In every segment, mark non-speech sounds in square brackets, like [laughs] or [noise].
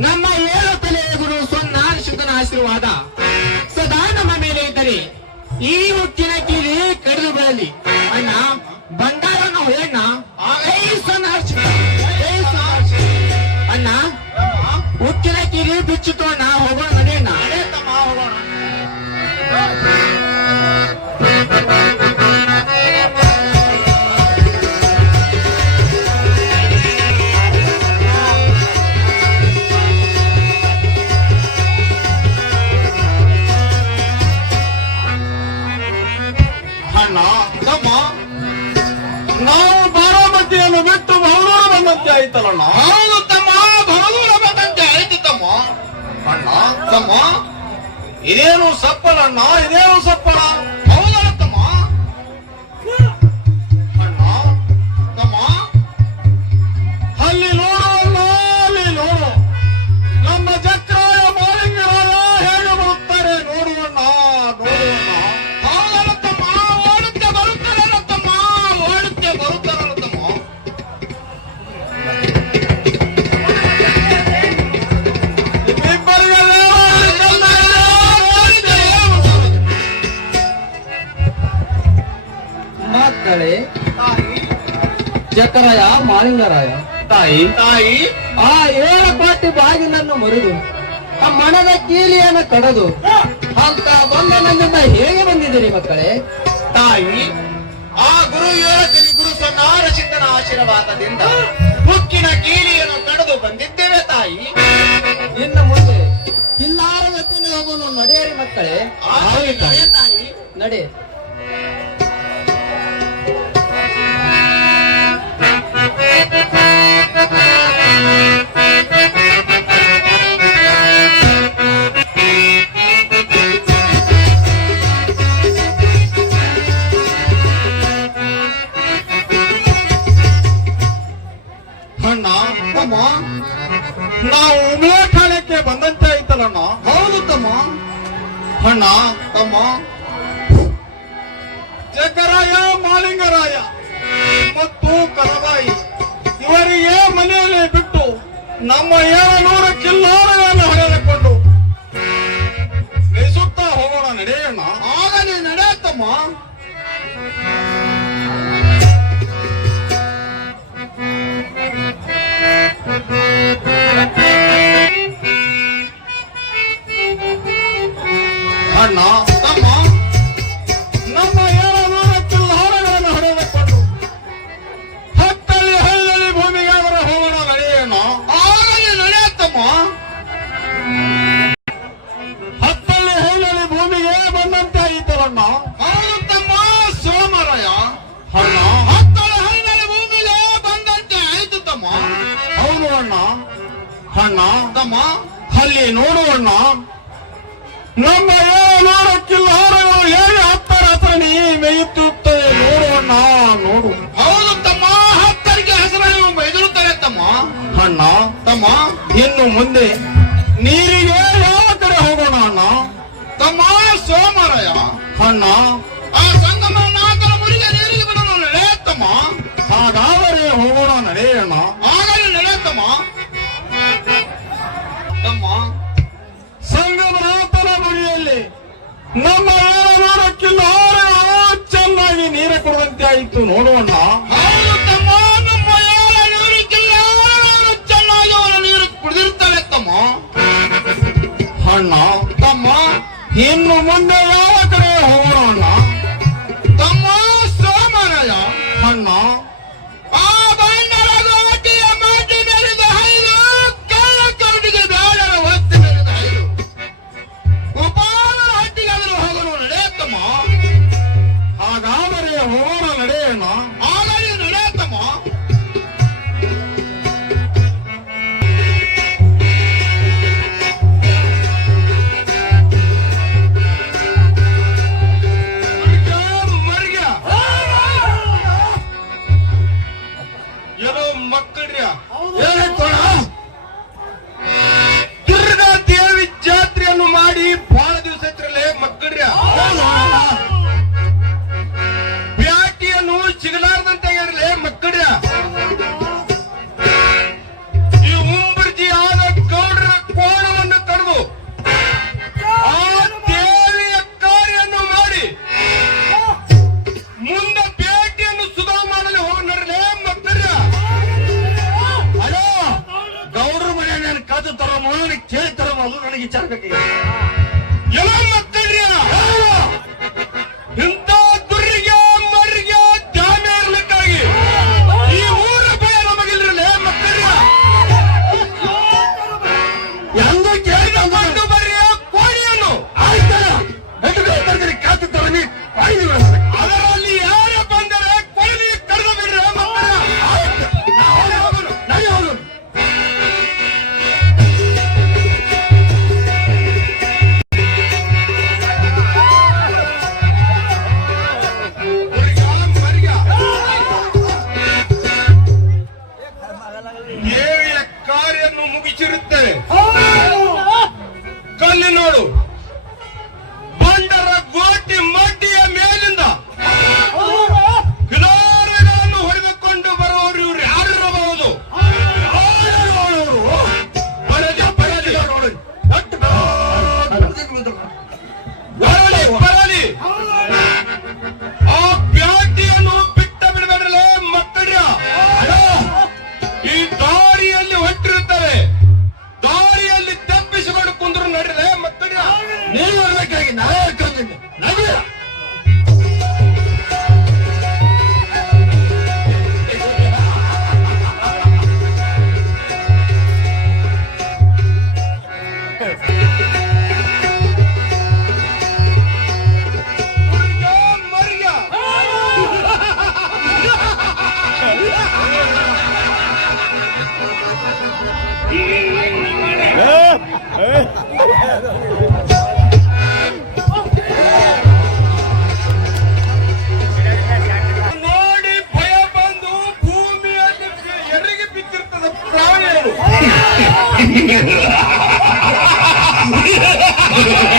ನಮ್ಮ ಏಳು ತಲೆಯ ಗುರು ಸೊನ್ನ ಶುದ್ಧನ ಆಶೀರ್ವಾದ ಸದಾ ನಮ್ಮ ಮೇಲೆ ಇದ್ದರೆ ಈ ಹುಟ್ಟಿನ ಕೀಲಿ ಕಡಿದು ಬರಲಿ. ಅಣ್ಣ ಬಂಗಾರನ ಹೋಯಣ್ಣ ಬಂದಂತೆ ಆಯ್ತಲ್ಲಣ್ಣ ಹೌದು ತಮ್ಮ ಬಹದೂರ ಬಂದಂತೆ ಆಯ್ತು ತಮ್ಮ. ಅಣ್ಣ ತಮ್ಮ ಇದೇನು ಸಪ್ಪಳಣ್ಣ ಇದೇನು ಸಪ್ಪಳ? ಮಾಲಿಂಗರಾಯ ತಾಯಿ ತಾಯಿ. ಆ ಏಳು ಕೋಟಿ ಬಾಗಿಲನ್ನು ಮುರಿದು ಆ ಮನದ ಕೀಲಿಯನ್ನು ಕಡದು ಅಂತ ಬಂದ ನನ್ನಿಂದ ಹೇಗೆ ಬಂದಿದ್ದೀರಿ ಮಕ್ಕಳೇ? ತಾಯಿ ಆ ಗುರು ಏಳತಿನಿ ಗುರು ಸನ್ನಾರ ಸಿದ್ಧನ ಆಶೀರ್ವಾದದಿಂದ ಮುಕ್ಕಿನ ಕೀಲಿಯನ್ನು ಕಡದು ಬಂದಿದ್ದೇವೆ ತಾಯಿ. ಇನ್ನು ಮುಂದೆ ಇಲ್ಲಾರ ಹೋಗೋನು ನಡೆಯರಿ ಮಕ್ಕಳೇ. ತಾಯಿ. ನಡೆ. ಅಣ್ಣ, ತಮ್ಮ. ಜಕರಾಯ ಮಾಲಿಂಗರಾಯ. ಮತ್ತು ಕರಬಾಯಿ. ಇವರಿಗೆ ಮನೆಯಲ್ಲಿ ಬಿಟ್ಟು ನಮ್ಮ ಏಳುನೂರ ಕಿಲ್ಲಾರಗಳನ್ನು ಹೊಡೆದುಕೊಂಡು ಮೇಸುತ್ತಾ ಹೋಗೋಣ ನಡೆಯೋಣ. ಆಗಲೇ, ನಡೆಯತ್ತಮ್ಮ. ಹೌದು ತಮ್ಮ ಸೋಮರಾಯ. ಅಣ್ಣ. ಹತ್ತಳ ಹೈನಳ ಭೂಮಿಗೆ ಬಂದಂತೆ ಆಯ್ತು ತಮ್ಮ ಹೌದು ಅಣ್ಣ. ಅಣ್ಣ. ತಮ್ಮ. ಅಲ್ಲಿ ನೋಡುವಣ್ಣ ನಮ್ಮ ಏಳು ಕಿಲ್ಲಾರಗಳು ಹೇಗೆ ಹತ್ತರ ಹಸರಣಿ ಮೇಯುತ್ತಿರುತ್ತದೆ ನೋಡುವಣ್ಣ ನೋಡು ಹೌದು ತಮ್ಮ ಹತ್ತರಿಗೆ ಹೆಸರನ್ನು ಮೆದುರುತ್ತಾರೆ ತಮ್ಮ. ಅಣ್ಣ. ತಮ್ಮ. ಇನ್ನು ಮುಂದೆ ನೀರಿಗೆ ಯಾವ ಕಡೆ ಹೋಗೋಣ ಅಣ್ಣ? ತಮ್ಮ ಸೋಮರಾಯ. ಅಣ್ಣ ಆ ಸಂಗಮ ನಾಲ್ಕರ ಮುರಿಗೆ ನೀರಿಗೆ ಬಿಡಲು ನಡೆಯತ್ತಮ್ಮ ಹಾಗಾದರೆ ಹೋಗೋಣ ನಡೆಯೋಣ ಆಗಲಿ ನಡೆಯತ್ತಮ್ಮ ತಮ್ಮ ಸಂಗಮನಾಥನ ಗುಡಿಯಲ್ಲಿ ನಮ್ಮ ಏಳುನೂರು ಕಿಲ್ಲಾರಗಳು ಚೆನ್ನಾಗಿ ನೀರು ಕೊಡುವಂತೆ ಆಯಿತು ನೋಡೋಣ ಹೌದು ತಮ್ಮ ನಮ್ಮ ಏಳ ನೀರಿಕ್ಕಿಲ್ಲ ಚೆನ್ನಾಗಿ ಅವರ ನೀರು ಕುಡಿದಿರ್ತಾರೆ ತಮ್ಮ ಅಣ್ಣ ತಮ್ಮ ಇನ್ನು ಮುಂದೆ ಯಾವ ಕಡೆ ಹೋಗೋಣ? ನನಗೆ ವಿಚಾರ ಬೇಕಾಗಿದೆ. రావలేదు [laughs] [laughs]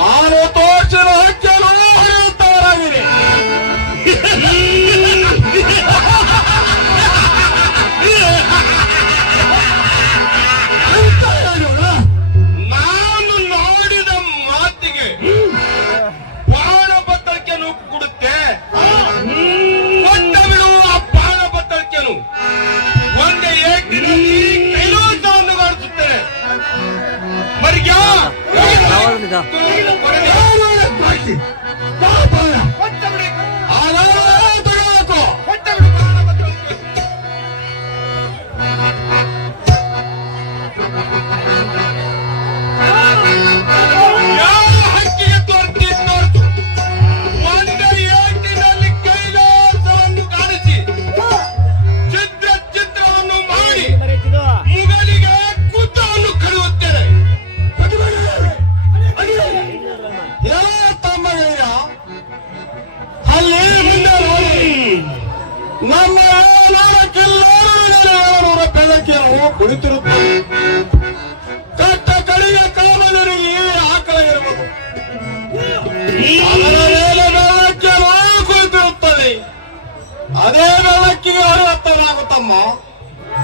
ನಾನು ತೋರ್ಸಿರೋ ಹಕ್ಕಿಯ കേൾക്കാം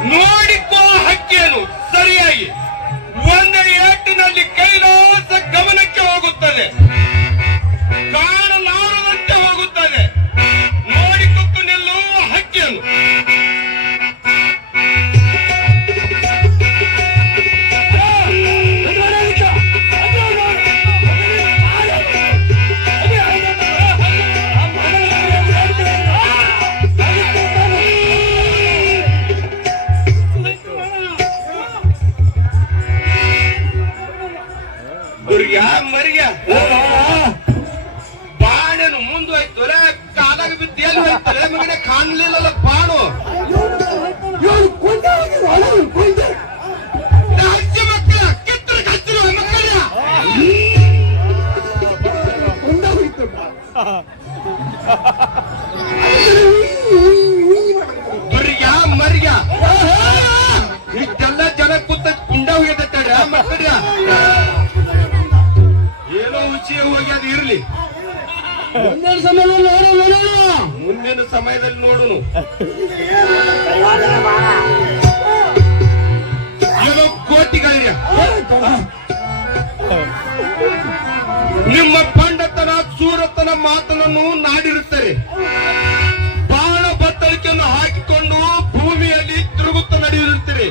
ನೋಡಿಕೋ ಹಕ್ಕಿಯನ್ನು ಸರಿಯಾಗಿ. ಒಂದೇ ಏಟಿನಲ್ಲಿ ಕೈಲಾಸ ಗಮನಕ್ಕೆ ಹೋಗುತ್ತದೆ. ಮರಿಯ. ಬಾಣನು ಮುಂದೋಯ್ತು. ಕಾಲಾಗ ಬಿದ್ದು ಎಲ್ಲಿ ಹೋಯ್ತಲೆ ಮಗನೇ ಕಾಣಲಿಲ್ಲಲ್ಲ ಬಾಣು. ಮಕ್ಕಳ. ಮುಂದಿನ ಇರ್ಲಿ ಒಂದೆರಡು ನೋಡು ನೋಡು. ಮುಂದಿನ ಸಮಯದಲ್ಲಿ ಕೋಟಿಗಳಿಯ ನಿಮ್ಮ ಪಂಡತನ ಸೂರತನ ಮಾತನನ್ನು ನಾಡಿರುತ್ತಾರೆ ಬಾಣ ಬತ್ತಳಿಕೆಯನ್ನು ಹಾಕಿಕೊಂಡು ಭೂಮಿಯಲ್ಲಿ ತಿರುಗುತ್ತ ನಡೆಯುತ್ತೀರಿ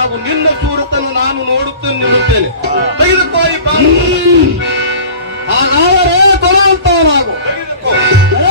ನಾವು ನಿನ್ನ ಸೂರತನ್ನು ನಾನು ನೋಡುತ್ತೇನೆ ನಿಲ್ಲುತ್ತೇನೆ ತೆಗೆದುಕೋ ಈ ಬಾಣ ಹಾಗಾದರೆ ಕೊಡುವಂತವನಾಗು. ತೆಗೆದುಕೋ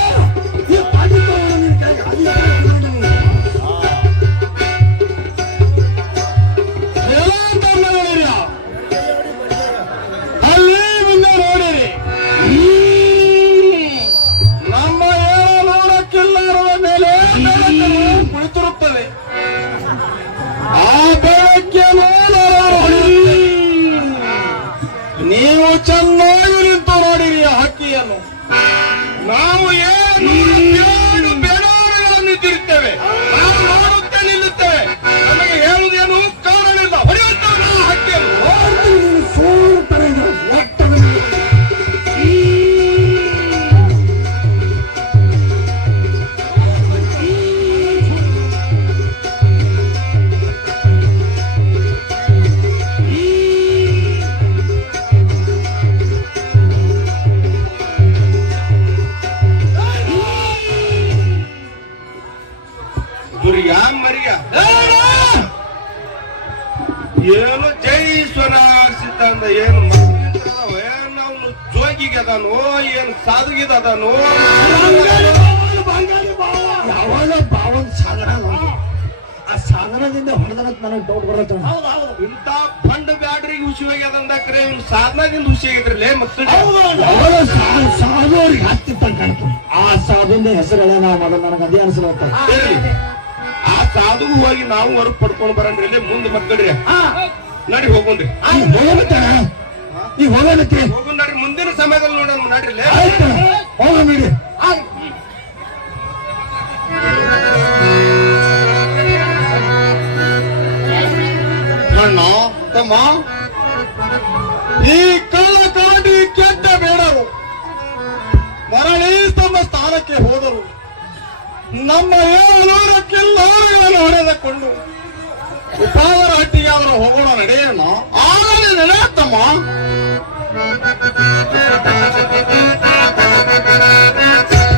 ಅದಾನೋ ಯಾವಾಗ ಬಾವನ ಸಾಗರ ಆ ಸಾಗರದಿಂದ ಹೊಡೆದಂತ ನನಗೆ ಡೌಟ್ ಬರತ್ತ ಇಂತ ಫಂಡ್ ಬ್ಯಾಡ್ರಿಗೆ ಹುಸಿ ಹೋಗ್ಯದಂದಕ್ರೆ ಇವ್ನು ಸಾಧನದಿಂದ ಹುಸಿ ಆಗಿದ್ರಲ್ಲೇ ಮತ್ತೆ ಯಾವಾಗ ಸಾ- ಸಾಧುವ್ರಿಗೆ ಹತ್ತಿತ್ತ ಕಾಣ್ತು. ಆ ಸಾಧುವಿನ ಹೆಸರು ಹೇಳ ನಾವು ಮಾಡೋದು. ನನಗೆ ಅದೇ ಅನಿಸ್ಲತ್ತ. ಆ ಸಾಧುಗೂ ಹೋಗಿ ನಾವು ಹೊರಗೆ ಪಡ್ಕೊಂಡು ಬರಣ್ರಿ ಇಲ್ಲೇ ಮುಂದೆ ಮಕ್ಕಳ್ರಿ ನಡಿ ಹೋಗುಣ್ರಿ ಹೋಗೋಣ ಈಗ ಹೋಗುನ್ ನಡ್ರಿ ಮುಂದಿನ ಸಮಯದಲ್ಲಿ ನೋಡೋಣ. ನಡ್ರಿ ಹೋಗಬೇಡಿ ಅಣ್ಣ ತಮ್ಮ ಈ ಕಳ್ಳ ಕಾಡಿ ಕೆಟ್ಟ ಬೇಡರು. ಮರಳಿ ತಮ್ಮ ಸ್ಥಾನಕ್ಕೆ ಹೋದರು. ನಮ್ಮ ಏಳುನೂರ ಕಿಲ್ಲೋರುಗಳನ್ನು ಹೊಡೆದುಕೊಂಡು ಉಪಾದರ ಹಟ್ಟಿಗೆ ಅವರು ಹೋಗೋಣ ನಡೆಯೋಣ. ಆಗಲೇ ನಡೆಯತ್ತಮ್ಮ Thank you.